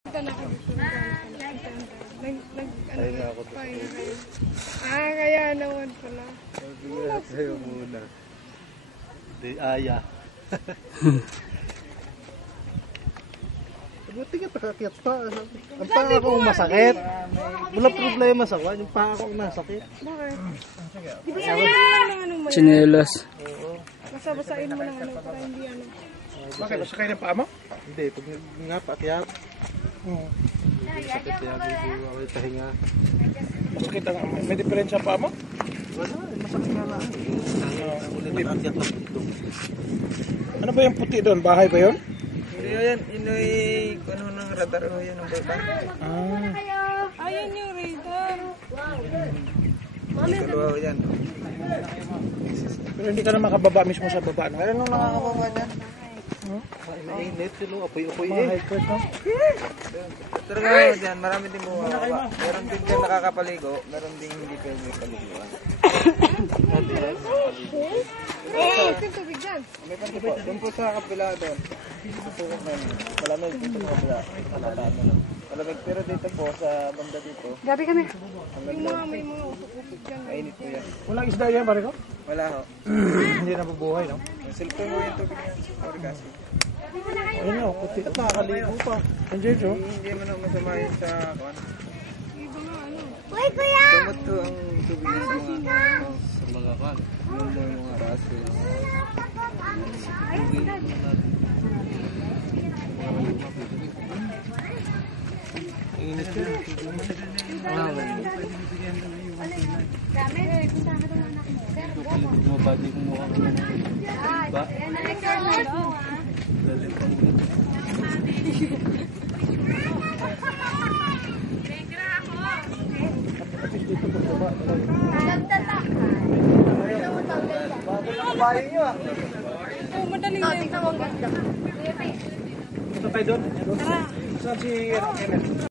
Ay nga ako. Kaya naman pala. Sabihin sa'yo muna. Di aya. Buti ka pakakyat pa. Ang paa akong masakit. Wala problema sa kwan. Yung paa akong nasakit. Bakit? Di ba sabi mo ng ano mo yan? Chinelas. Masabasain mo ng ano para hindi ano. Bakit? Masakay ng paa mo? Hindi. Pag nga paakyat. Sakit yan. Hindi ako yung tahinga. Masakit ang... May diferensya ang paa mo? Wala. Masakit nga lang. Ulit paakyat lang dito. Ano ba yung puti doon? Bahay ba yun? Hindi yan, inoy kuno ng radar o yan ang bata. Ayan yung radar. Kaluwa yan. Pero hindi ka na makababa mismo sa baba. No? Meron nung nakakababa dyan. Mainit sila. Apoy-apoy Mga eh. hikers, no? Talaga dyan, marami din bumababa. Meron din dyan nakakapaligo, meron din hindi pwede paliguan. Yung tubig dyan. May panti po, doon po sa kapila doon. Malamig dito sa kapila. Malamig, pero dito po sa banda dito, Gabi kami. May mga usok-usok dyan. mainit po yan. Walang isda yan, pare ko? Wala ho. Hindi na bubuhay, no? Silpon mo yung tubig niya. Sorry kasi. Ayun nga, puti. At nakakaligo pa. Enjoy, Joe. Hindi mo na masama yun sa kwan. Uy, kuya! Dumot to ang tubig niya sa mga Sa mga kwan. mga rasos. Init yun. Bumaba din kumuha ko ng ba? Madaling na yung tawag. Punta tayo doon. Saan si Kenneth?